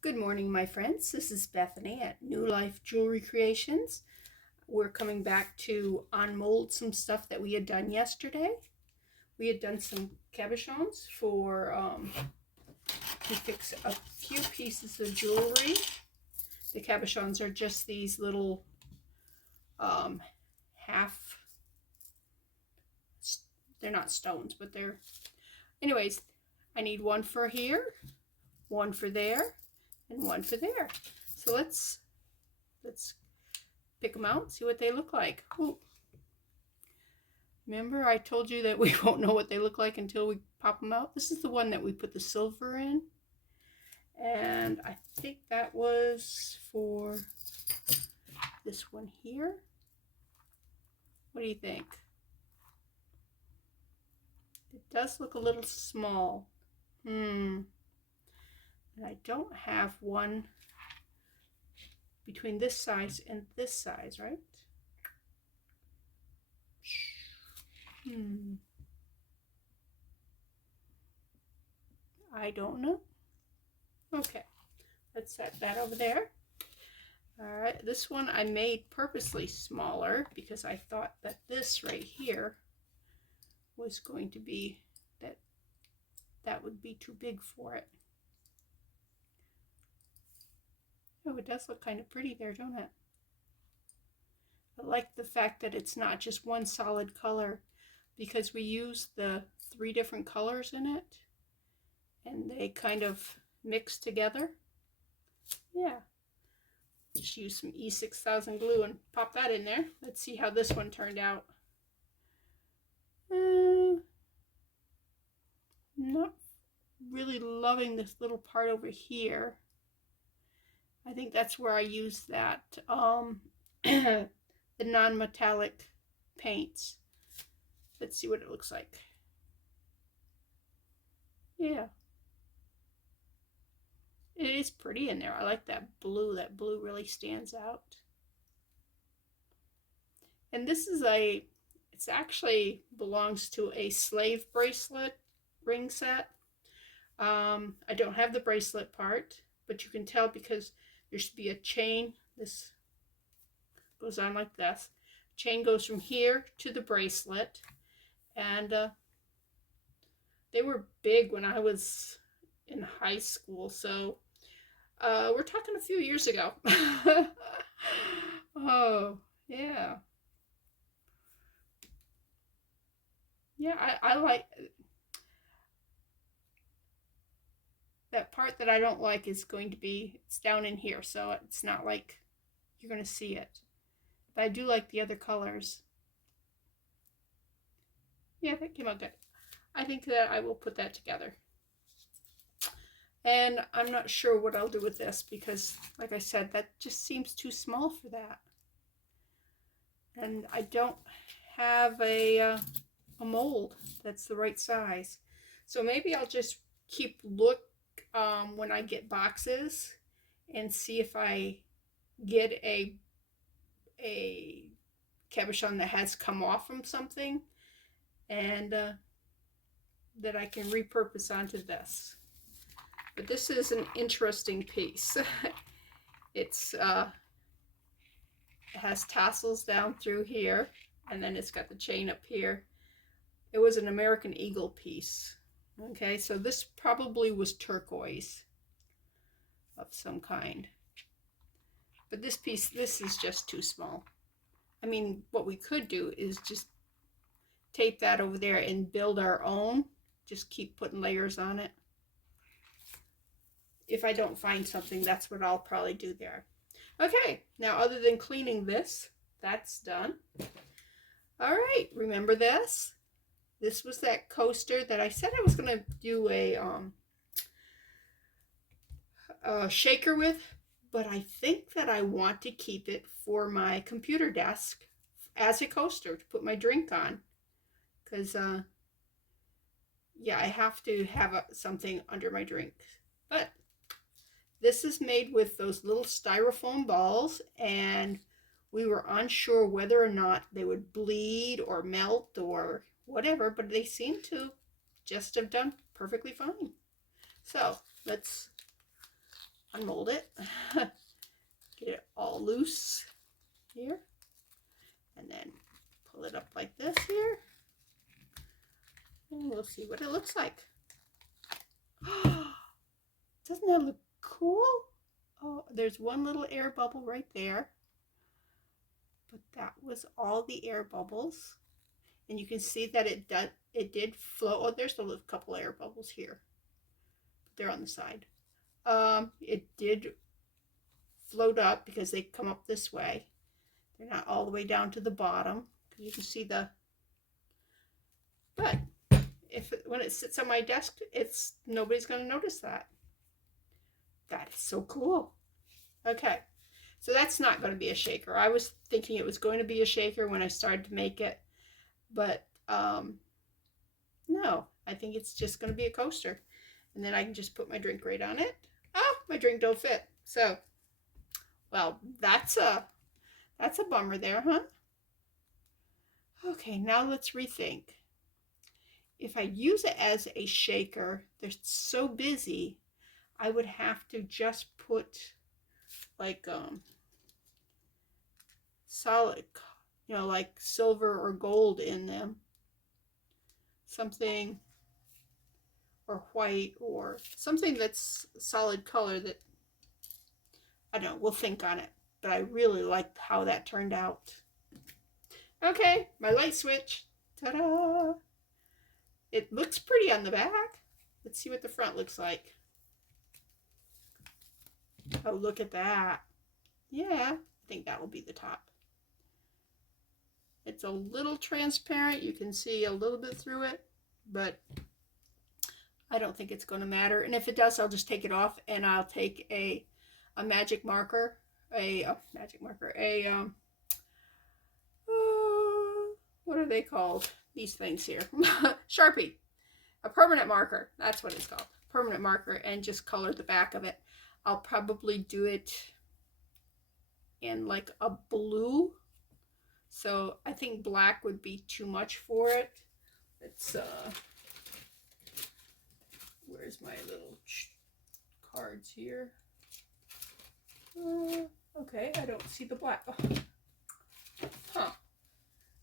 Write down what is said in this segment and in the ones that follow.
Good morning, my friends. This is Bethany at New Life Jewelry Creations. We're coming back to unmold some stuff that we had done yesterday. We had done some cabochons to fix a few pieces of jewelry. The cabochons are just these little half, they're not stones, but they're, anyways, I need one for here, one for there, and one for there. So let's pick them out, see what they look like. Ooh. Remember I told you that we won't know what they look like until we pop them out? This is the one that we put the silver in. And I think that was for this one here. What do you think? It does look a little small. And I don't have one between this size and this size, right? I don't know. Okay, let's set that over there. All right, this one I made purposely smaller because I thought that this right here was going to be, that would be too big for it. Oh, it does look kind of pretty there, don't it? I like the fact that it's not just one solid color because we use the 3 different colors in it and they kind of mix together. Yeah. Just use some E6000 glue and pop that in there. Let's see how this one turned out. Not really loving this little part over here. I think that's where I use that the non-metallic paints. Let's see what it looks like. Yeah, it is pretty in there. I like that blue. That blue really stands out. And this is it's actually belongs to a slave bracelet ring set. I don't have the bracelet part, but you can tell because there should be a chain. This goes on like this. Chain goes from here to the bracelet, and they were big when I was in high school, so we're talking a few years ago. Oh, yeah. Yeah, I like that part that I don't like is going to be, it's down in here, so it's not like you're going to see it. But I do like the other colors. Yeah, that came out good. I think that I will put that together. And I'm not sure what I'll do with this because, like I said, that just seems too small for that. And I don't have a mold that's the right size. So maybe I'll just keep look when I get boxes and see if I get a cabochon that has come off from something and that I can repurpose onto this. But this is an interesting piece. It has tassels down through here, and then it's got the chain up here. It was an American Eagle piece. Okay, so this probably was turquoise of some kind. But this piece, this is just too small. I mean, what we could do is just tape that over there and build our own. Just keep putting layers on it. If I don't find something, that's what I'll probably do there. Okay, now other than cleaning this, that's done. All right, remember this? This was that coaster that I said I was going to do a shaker with, but I think that I want to keep it for my computer desk as a coaster to put my drink on. Because, yeah, I have to have something under my drink. But this is made with those little styrofoam balls, and we were unsure whether or not they would bleed or melt or whatever, but they seem to just have done perfectly fine. So let's unmold it. Get it all loose here. And then pull it up like this here. And we'll see what it looks like. Doesn't that look cool? Oh, there's one little air bubble right there. But that was all the air bubbles. And you can see that it did flow. Oh, there's a couple air bubbles here. They're on the side. It did float up because they come up this way. They're not all the way down to the bottom. You can see the, but when it sits on my desk, nobody's going to notice that. That is so cool. Okay, so that's not going to be a shaker. I was thinking it was going to be a shaker when I started to make it, but no, I think it's just going to be a coaster. And then I can just put my drink right on it. Oh, my drink don't fit. So, well, that's a bummer there, huh? Okay, now let's rethink. If I use it as a shaker, they're so busy, I would have to just put like solid, like silver or gold in them. Something, or white, or something that's solid color that, I don't know, we'll think on it. But I really liked how that turned out. Okay, my light switch. Ta-da! It looks pretty on the back. Let's see what the front looks like. Oh, look at that. Yeah, I think that will be the top. It's a little transparent. You can see a little bit through it, but I don't think it's going to matter. And if it does, I'll just take it off and I'll take a magic marker, what are they called? These things here. Sharpie. A permanent marker. That's what it's called. Permanent marker, and just color the back of it. I'll probably do it in like a blue. So I think black would be too much for it. It's where's my little cards here? Okay, I don't see the black. Oh. Huh.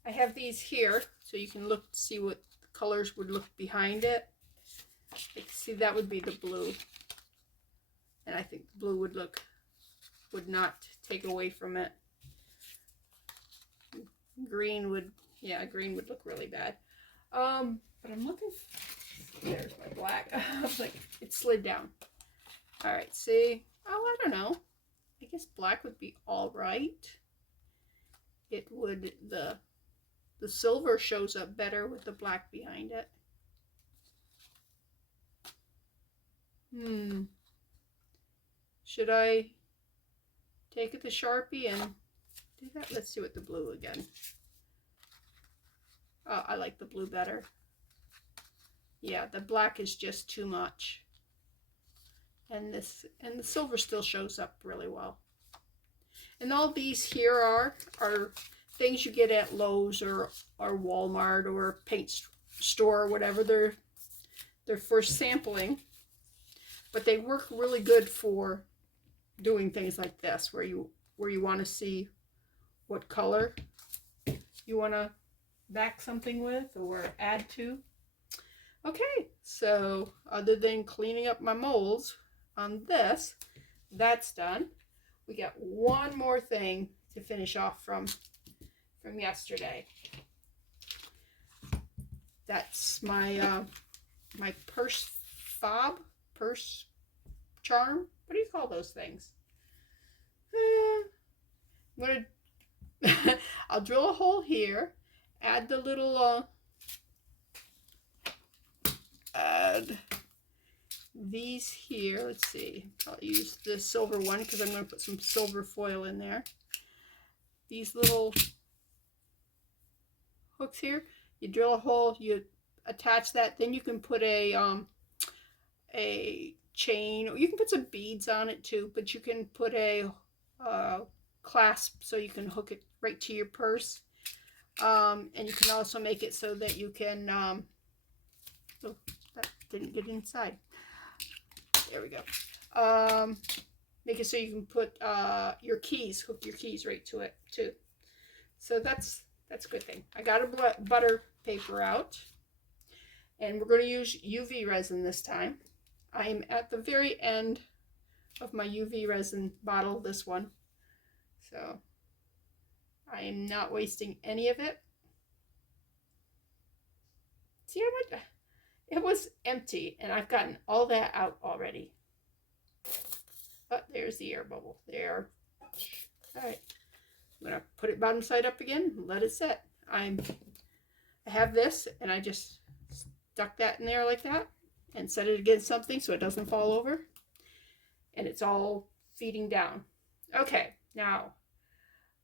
I have these here, so you can look to see what the colors would look behind it. Like, see, that would be the blue. And I think the blue would not take away from it. Green would look really bad. But I'm looking, there's my black. I was like, it slid down. All right, see, oh, I don't know. I guess black would be all right. It would, the silver shows up better with the black behind it. Should I take the Sharpie and do that? Let's see what the blue again. Oh, I like the blue better. Yeah, the black is just too much. And the silver still shows up really well. And all these here are things you get at Lowe's or Walmart or paint store or whatever. They're for sampling, but they work really good for doing things like this, where you want to see what color you want to back something with or add to. Okay, so other than cleaning up my molds on this, that's done. We got one more thing to finish off from yesterday. That's my my purse charm. What do you call those things? I'm gonna I'll drill a hole here, add the little add these here. Let's see, I'll use the silver one because I'm going to put some silver foil in there. These little hooks here, you drill a hole, you attach that, then you can put a chain, or you can put some beads on it too, but you can put a clasp so you can hook it right to your purse. And you can also make it so that you can oh, that didn't get inside. There we go. make it so you can put your keys, hook your keys right to it too. So that's a good thing. I got a butter paper out, and we're going to use UV resin this time. I'm at the very end of my UV resin bottle, this one. So I am not wasting any of it. See how much? It was empty, and I've gotten all that out already. Oh, there's the air bubble there. All right, I'm gonna put it bottom side up again, let it set. I have this, and I just stuck that in there like that, and set it against something so it doesn't fall over, and it's all feeding down. Okay, now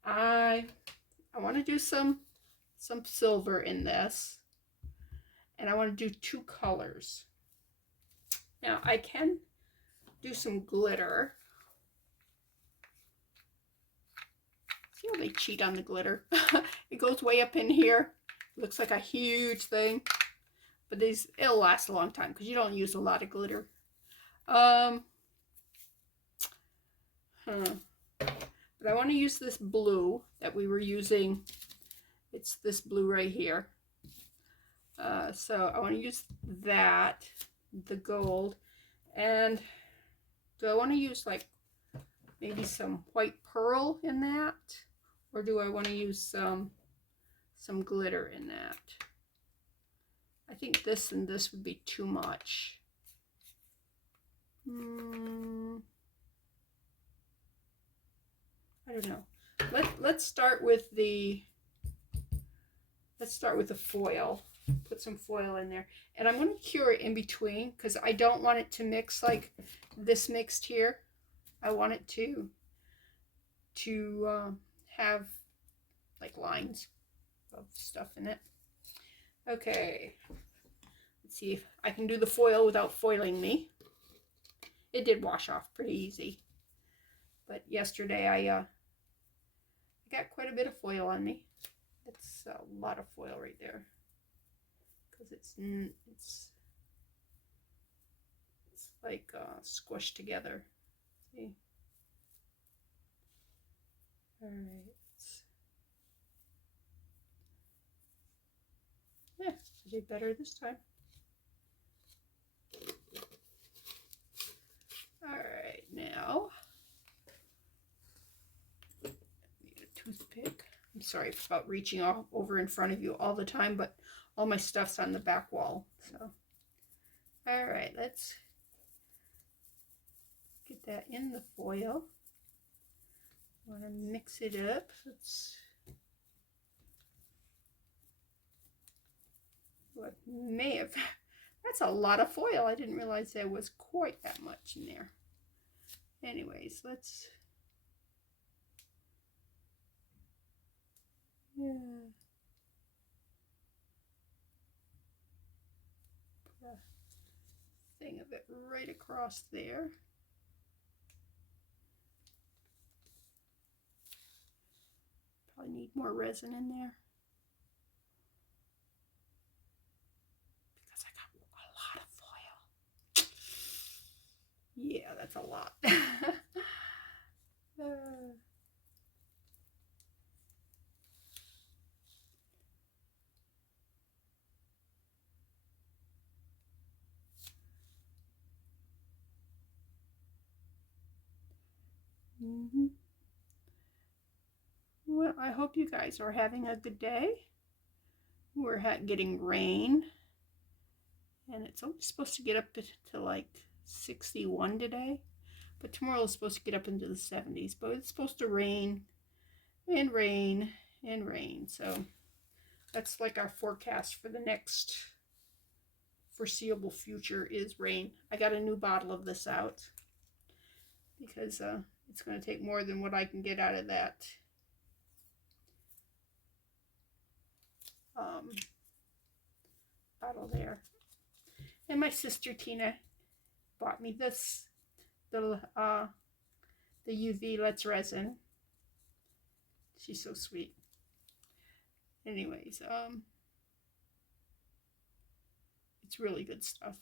I want to do some silver in this, and I want to do 2 colors. Now I can do some glitter. See how they cheat on the glitter? It goes way up in here. It looks like a huge thing, but it'll last a long time because you don't use a lot of glitter. But I want to use this blue that we were using. It's this blue right here. So I want to use that, the gold. And do I want to use like maybe some white pearl in that? Or do I want to use some glitter in that? I think this and this would be too much. I don't know. Let's start with the foil. Put some foil in there, and I'm going to cure it in between because I don't want it to mix like this mixed here. I want it to have like lines of stuff in it. Okay, let's see if I can do the foil without foiling me. It did wash off pretty easy, but yesterday I got quite a bit of foil on me. That's a lot of foil right there because it's like squished together. See? All right. Yeah, I did better this time. All right, now need a toothpick. I'm sorry about reaching all over in front of you all the time, but all my stuff's on the back wall. So, all right, let's get that in the foil. I want to mix it up. What may have, that's a lot of foil. I didn't realize there was quite that much in there. Anyways, let's, yeah. Put a thing of it right across there. Probably need more resin in there. Because I got a lot of foil. Yeah, that's a lot. Well, I hope you guys are having a good day. We're getting rain, and it's only supposed to get up to like 61 today, but tomorrow is supposed to get up into the 70s, but it's supposed to rain and rain and rain. So that's like our forecast for the next foreseeable future is rain. I got a new bottle of this out because it's going to take more than what I can get out of that bottle there. And my sister Tina bought me this, the UV Let's resin. She's so sweet. Anyways, it's really good stuff.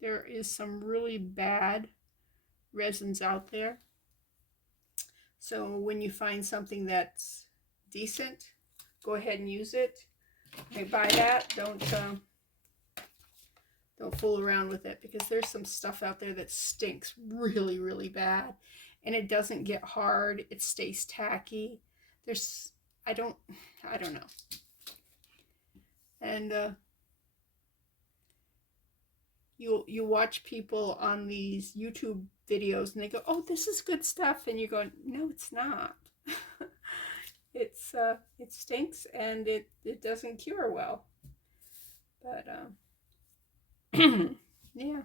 There is some really bad resins out there. So when you find something that's decent, go ahead and use it. Okay, buy that. Don't fool around with it, because there's some stuff out there that stinks really, really bad, and it doesn't get hard. It stays tacky. There's I don't know. And you watch people on these YouTube videos and they go, "Oh, this is good stuff," and you're going, "No, it's not." It stinks and it doesn't cure well. But yeah.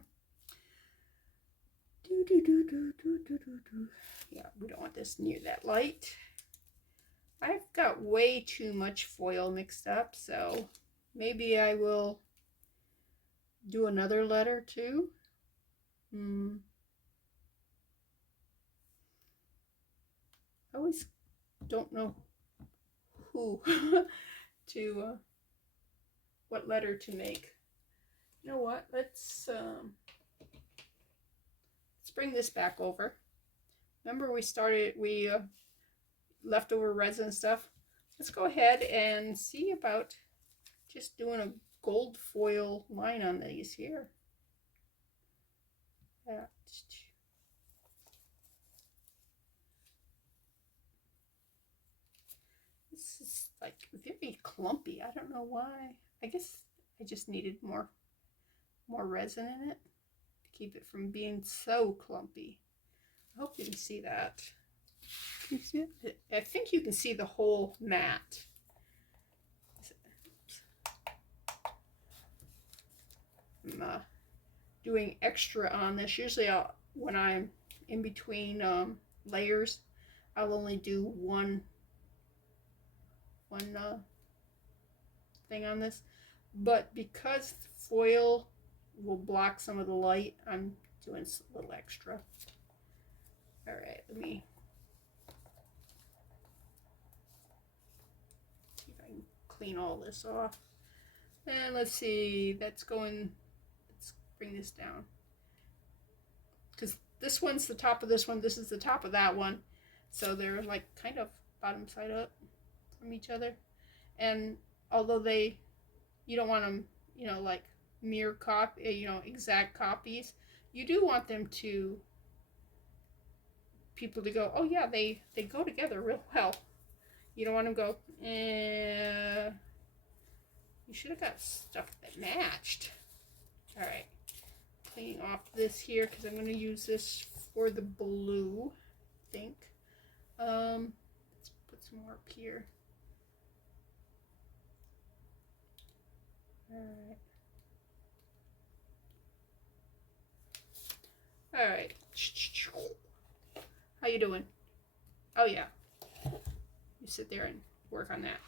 Yeah, we don't want this near that light. I've got way too much foil mixed up, so maybe I will do another letter too. I always don't know who to what letter to make. You know what? Let's bring this back over. Remember we leftover resin stuff. Let's go ahead and see about just doing a gold foil line on these here. This is like very clumpy. I don't know why. I guess I just needed more resin in it to keep it from being so clumpy. I hope you can see that. Can you see it? I think you can see the whole mat. I'm doing extra on this. Usually when I'm in between layers, I'll only do one thing on this. But because foil will block some of the light, I'm doing a little extra. All right, let me see if I can clean all this off. And let's see, let's bring this down. Because this one's the top of this one, this is the top of that one. So they're like kind of bottom side up from each other. And although you don't want them, like mirror copy, exact copies, you do want them to, people to go, oh yeah, they go together real well. You don't want them to go, you should have got stuff that matched. All right, cleaning off this here because I'm going to use this for the blue, I think. Let's put some more up here. All right. How you doing? Oh yeah. You sit there and work on that.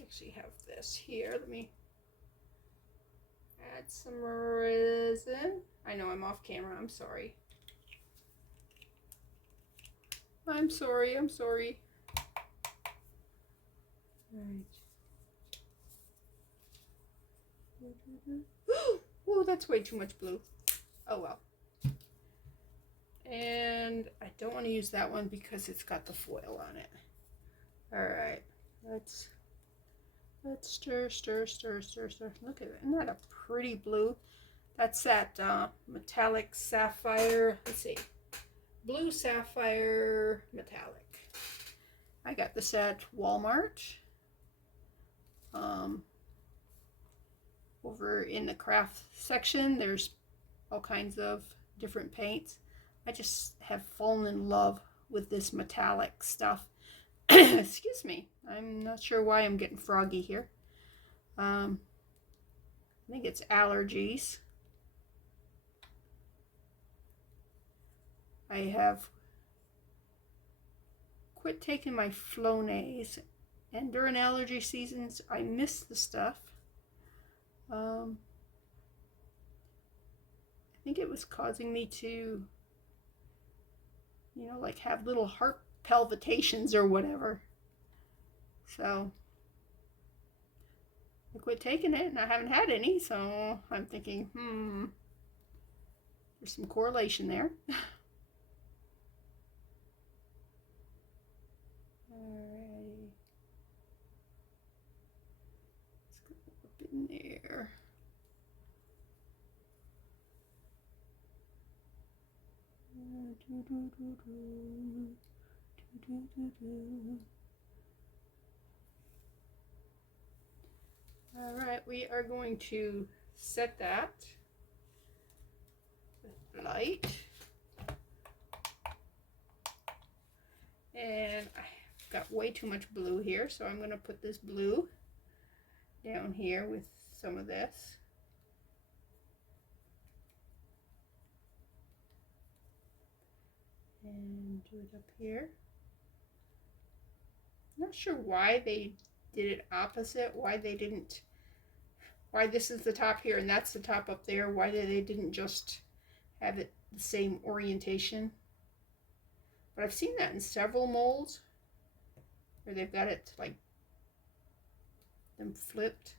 Actually have this here. Let me add some resin. I know I'm off camera. I'm sorry. I'm sorry. All right. Oh, that's way too much blue. Oh well. And I don't want to use that one because it's got the foil on it. All right. Let's stir. Look at it. Isn't that a pretty blue? That's that metallic sapphire. Let's see. Blue sapphire metallic. I got this at Walmart. Over in the craft section, there's all kinds of different paints. I just have fallen in love with this metallic stuff. Excuse me. I'm not sure why I'm getting froggy here. I think it's allergies. I have quit taking my Flonase, and during allergy seasons, I miss the stuff. I think it was causing me to, like have little heart palpitations or whatever. So I quit taking it, and I haven't had any, so I'm thinking, there's some correlation there. Alrighty. Let's go up in there. All right, we are going to set that with light. And I've got way too much blue here, so I'm going to put this blue down here with some of this. And do it up here. I'm not sure why they did it opposite, why this is the top here and that's the top up there, why they didn't just have it the same orientation. But I've seen that in several molds where they've got it like them flipped.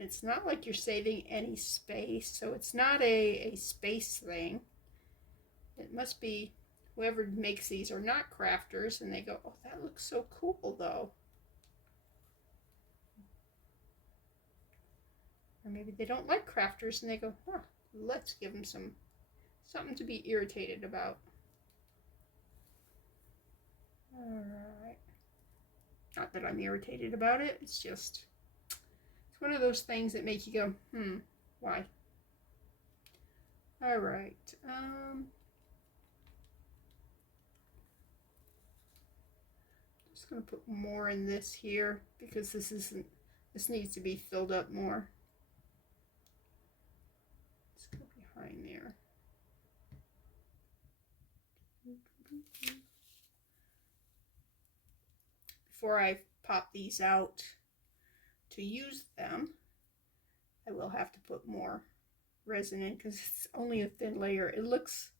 It's not like you're saving any space, so it's not a space thing. It must be whoever makes these are not crafters, and they go, oh, that looks so cool though. Or maybe they don't like crafters and they go, huh, let's give them something to be irritated about. Alright. Not that I'm irritated about it, it's just, it's one of those things that make you go, why? Alright. Just going to put more in this here because this needs to be filled up more. Let's go behind there. Before I pop these out to use them, I will have to put more resin in because it's only a thin layer. It looks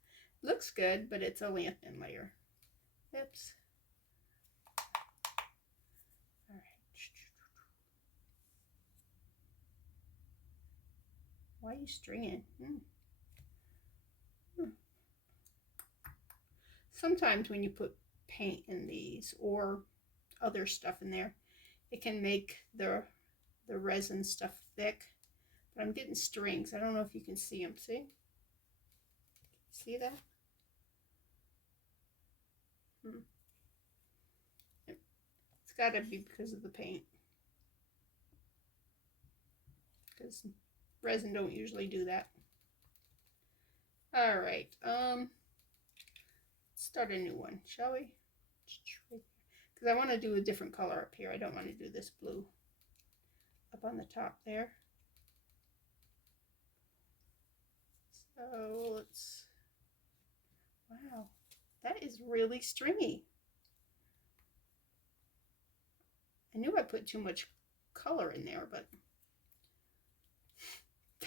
good, but it's only a thin layer. Oops. All right. Why are you stringing? Sometimes when you put paint in these or other stuff in there, it can make the resin stuff thick. But I'm getting strings. I don't know if you can see them. See that? It's got to be because of the paint. Because resin don't usually do that. All right. Let's start a new one, shall we? Because I want to do a different color up here. I don't want to do this blue up on the top there. So let's, wow, that is really stringy. I knew I put too much color in there, but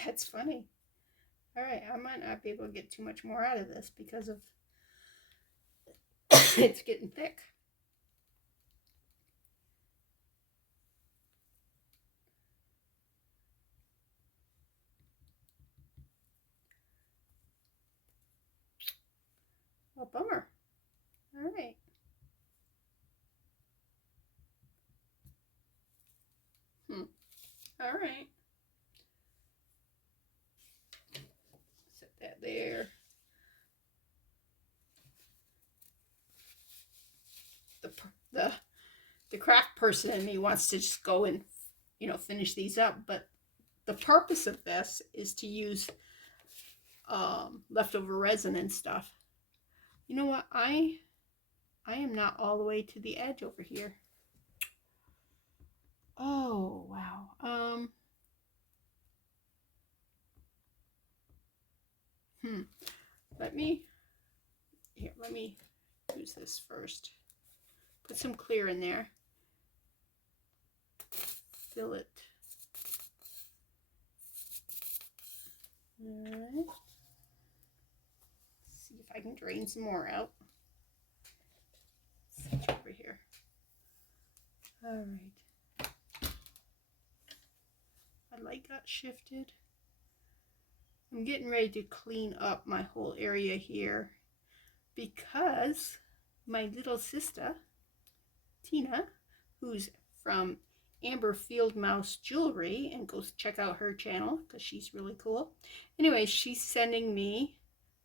that's funny. All right, I might not be able to get too much more out of this because of it's getting thick. Well, bummer. All right. All right. Set that there. The craft person in me wants to just go and, finish these up, but the purpose of this is to use leftover resin and stuff. You know what? I am not all the way to the edge over here. Oh, wow. Let me use this first. Put some clear in there. Fill it. All right. See if I can drain some more out. Sit over here. All right. My light got shifted. I'm getting ready to clean up my whole area here because my little sister, Tina, who's from Amber Field Mouse Jewelry, and go check out her channel because she's really cool. Anyway, she's sending me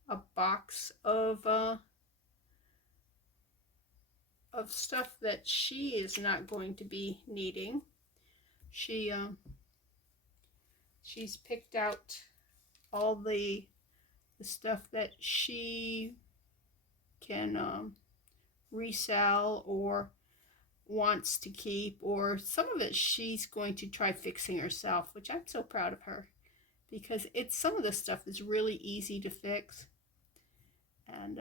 a box of stuff that she is not going to be needing. She's picked out all the stuff that she can resell or wants to keep, or some of it she's going to try fixing herself, which I'm so proud of her, because some of the stuff is really easy to fix, and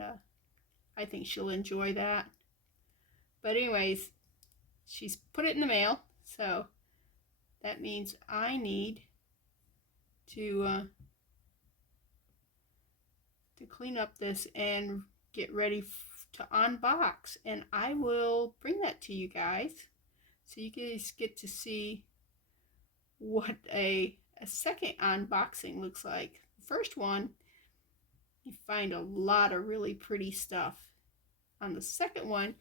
I think she'll enjoy that. But anyways, she's put it in the mail, so that means I need to clean up this and get ready to unbox, and I will bring that to you guys so you guys get to see what a second unboxing looks like. The first one, you find a lot of really pretty stuff. On the second one,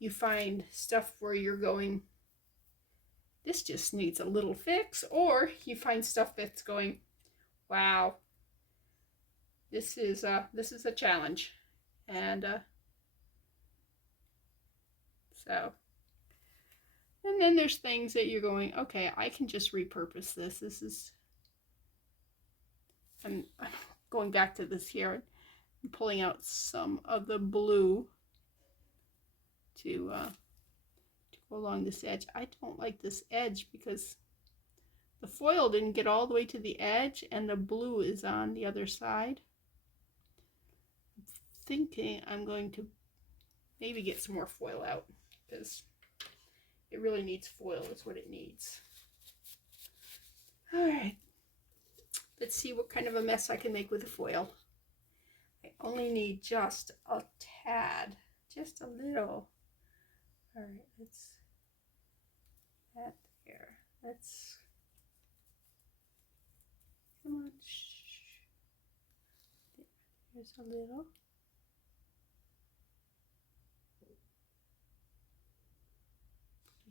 you find stuff where you're going, this just needs a little fix, or you find stuff that's going, wow, this is a challenge. And and then there's things that you're going, okay, I can just repurpose this. I'm going back to this here and pulling out some of the blue to go along this edge. I don't like this edge because the foil didn't get all the way to the edge and the blue is on the other side. I'm thinking I'm going to maybe get some more foil out because it really needs foil, is what it needs. All right, let's see what kind of a mess I can make with the foil. I only need just a tad, just a little. All right, let's that there. Let's come on. There's a little.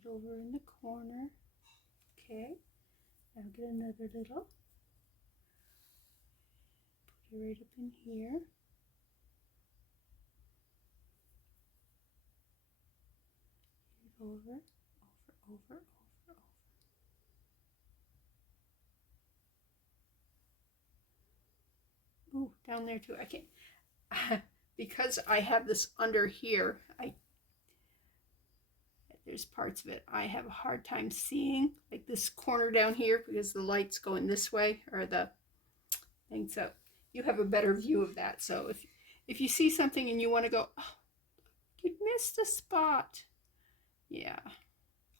Put it over in the corner. Okay. Now get another little. Put it right up in here. Over. Ooh, down there too. I can't because I have this under here. There's parts of it I have a hard time seeing, like this corner down here, because the light's going this way, or the thing. So you have a better view of that. So if you see something and you want to go, oh, you missed a spot. Yeah,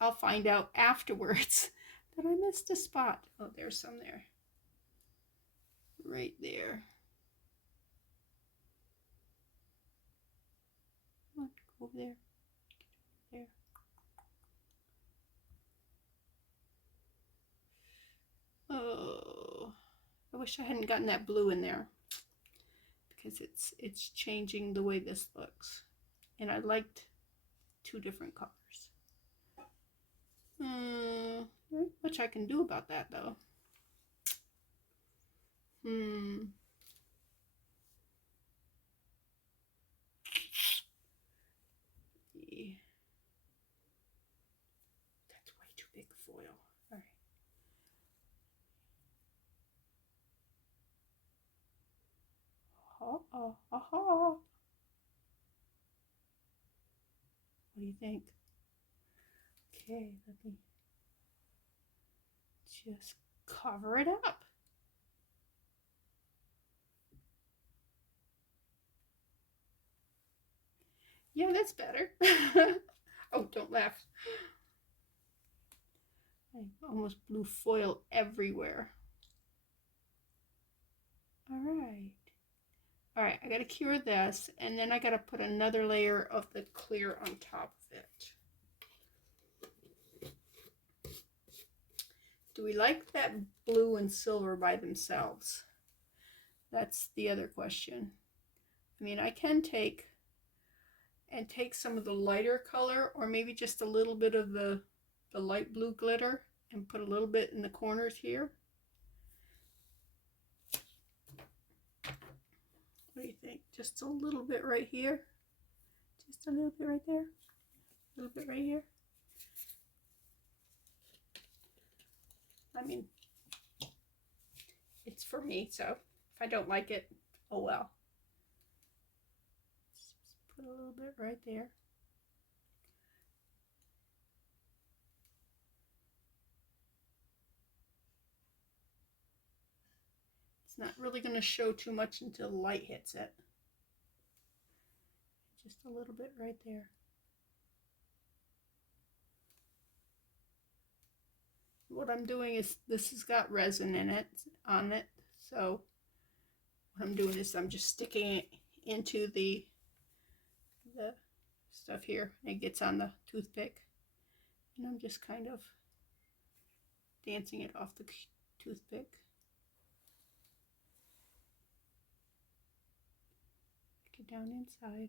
I'll find out afterwards that I missed a spot. Oh, there's some there. Right there. Come on, go over there. There. Oh, I wish I hadn't gotten that blue in there because it's changing the way this looks. And I liked two different colors. Not much I can do about that though. That's way too big foil. All right. What do you think? Okay, let me just cover it up. Yeah, that's better. Oh, don't laugh. I almost blew foil everywhere. All right, I gotta cure this, and then I gotta put another layer of the clear on top of it. Do we like that blue and silver by themselves? That's the other question. I mean, I can take some of the lighter color, or maybe just a little bit of the light blue glitter and put a little bit in the corners here. What do you think? Just a little bit right here. Just a little bit right there. A little bit right here. I mean, it's for me, so if I don't like it, oh well. Just put a little bit right there. It's not really going to show too much until the light hits it. Just a little bit right there. What I'm doing is, this has got resin in it, on it, so what I'm doing is I'm just sticking it into the stuff here. It gets on the toothpick, and I'm just kind of dancing it off the toothpick. Get down inside,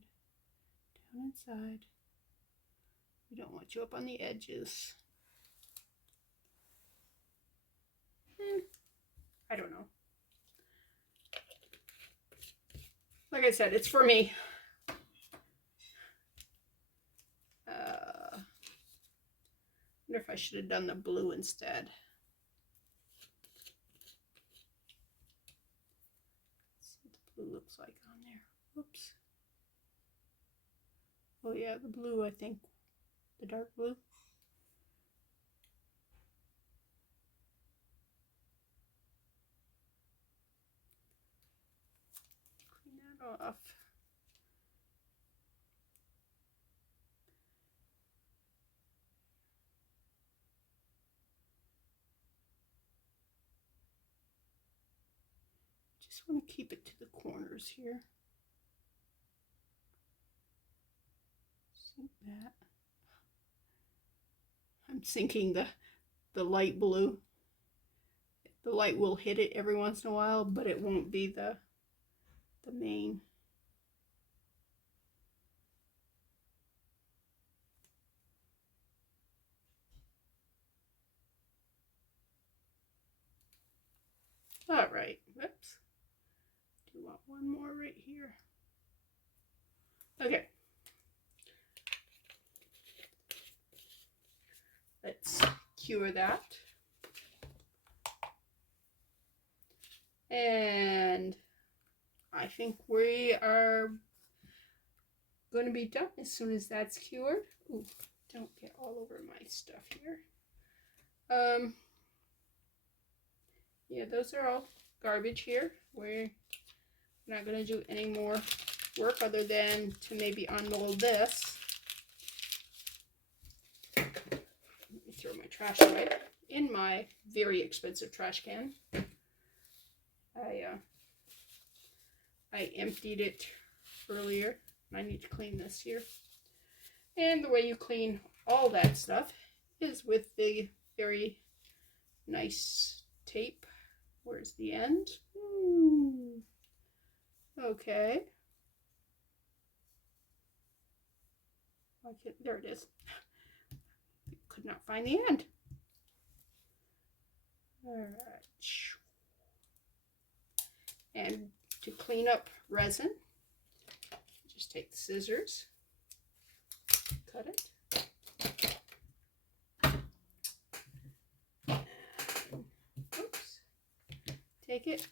down inside. We don't want you up on the edges. I don't know. Like I said, it's for me. I wonder if I should have done the blue instead. Let's see what the blue looks like on there. Whoops. Oh yeah, the blue, I think. The dark blue. Clean that off. Just want to keep it to the corners here. Sink that. I'm sinking the light blue. The light will hit it every once in a while, but it won't be the main. All right, whoops. Do want one more right here. Okay. Let's cure that. And I think we are going to be done as soon as that's cured. Ooh, don't get all over my stuff here. Yeah, those are all garbage here. We're not going to do any more work other than to maybe unmold this. Let me throw my trash away in my very expensive trash can. I emptied it earlier. I need to clean this here. And the way you clean all that stuff is with the very nice tape. Where's the end? Okay. Okay, there it is. Could not find the end. All right. And to clean up resin, just take the scissors, cut it, and, oops, take it,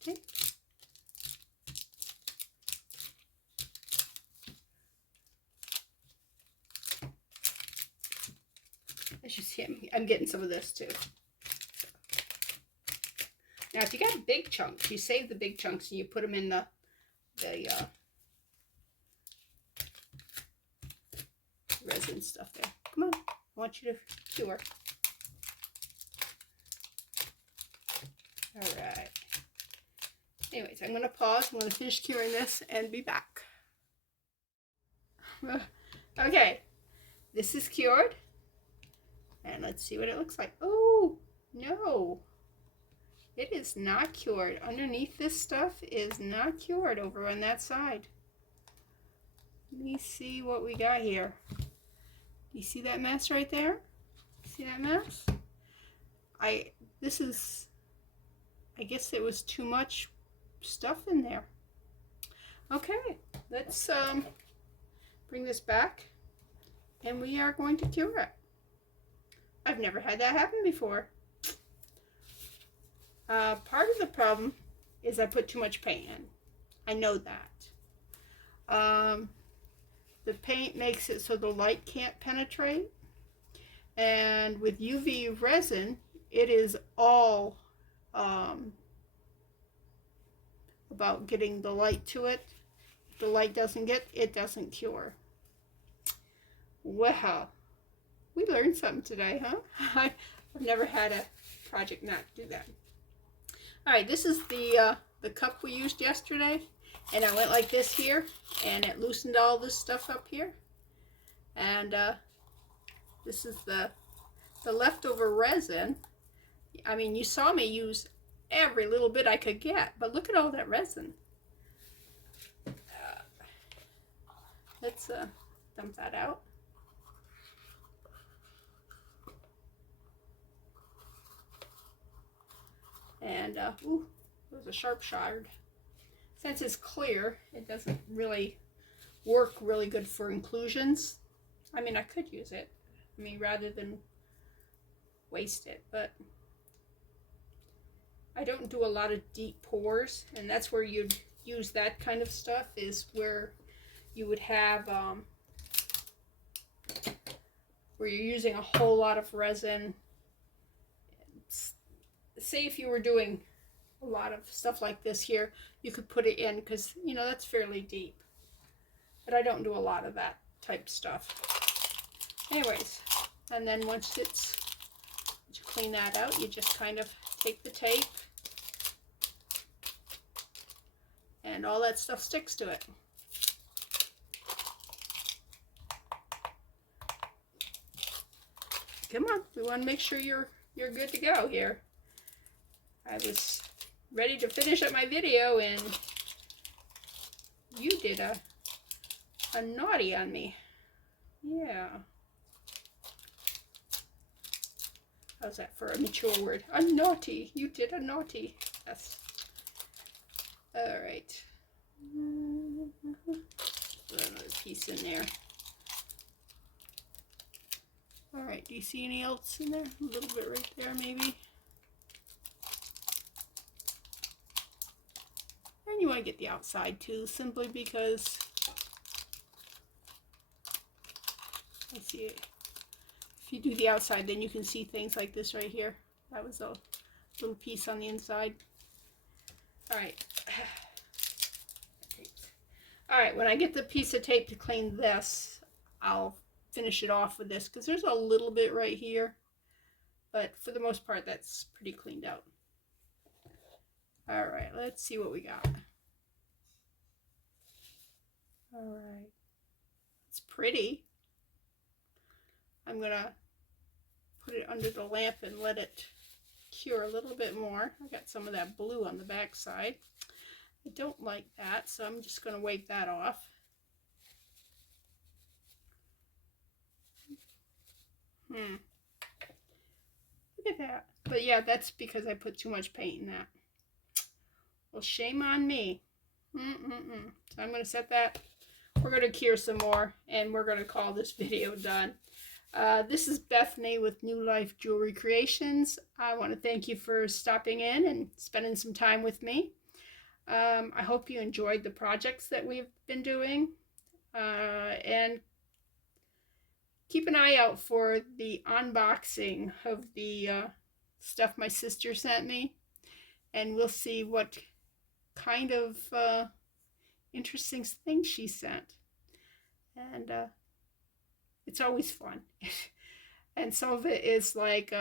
okay. As you see, I'm getting some of this too. Now, if you got big chunks, you save the big chunks and you put them in the resin stuff there. Come on, I want you to cure. All right. Anyways, I'm going to pause. I'm going to finish curing this and be back. Okay, this is cured. And let's see what it looks like. Oh, No, it is not cured. Underneath this stuff is not cured over on that side. Let me see what we got here. You see that mess right there? See that mess? I guess it was too much stuff in there. Okay, let's bring this back and we are going to cure it. I've never had that happen before. Part of the problem is I put too much paint in. I know that. The paint makes it so the light can't penetrate. And with UV resin, it is all about getting the light to it. If the light doesn't get, it doesn't cure. Well, we learned something today, huh? I've never had a project not do that. All right, this is the cup we used yesterday, and I went like this here, and it loosened all this stuff up here. And this is the leftover resin. I mean, you saw me use every little bit I could get, but look at all that resin. Let's dump that out. And ooh, there's a sharp shard. Since it's clear, it doesn't really work really good for inclusions. I mean, I could use it, I mean, rather than waste it, but I don't do a lot of deep pours, and that's where you'd use that kind of stuff, is where you would have where you're using a whole lot of resin. Say if you were doing a lot of stuff like this here, you could put it in, because you know that's fairly deep, but I don't do a lot of that type stuff. Anyways, and then once you clean that out, you just kind of take the tape and all that stuff sticks to it. Come on, we want to make sure you're good to go here. I was ready to finish up my video and you did a naughty on me. Yeah. How's that for a mature word? A naughty. You did a naughty. Yes. All right. Put another piece in there. All right. Do you see any else in there? A little bit right there, maybe. And you want to get the outside too, simply because I see it. If you do the outside, then you can see things like this right here. That was a little piece on the inside. All right. All right, when I get the piece of tape to clean this, I'll finish it off with this, because there's a little bit right here, but for the most part, that's pretty cleaned out. All right, let's see what we got. All right, it's pretty. I'm gonna put it under the lamp and let it cure a little bit more. I got some of that blue on the back side. I don't like that, so I'm just gonna wipe that off. Look at that. But yeah, that's because I put too much paint in that. Well, shame on me. So I'm gonna set that. We're gonna cure some more, and we're gonna call this video done. This is Bethany with New Life Jewelry Creations. I want to thank you for stopping in and spending some time with me. I hope you enjoyed the projects that we've been doing, and keep an eye out for the unboxing of the stuff my sister sent me, and we'll see what kind of interesting things she sent. And it's always fun. And some of it is like,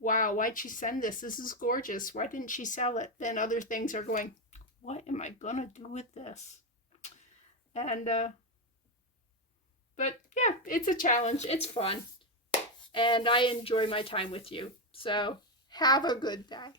wow, why'd she send this? This is gorgeous. Why didn't she sell it? Then other things are going, what am I gonna do with this? And but yeah, it's a challenge. It's fun, and I enjoy my time with you. So Have a good day.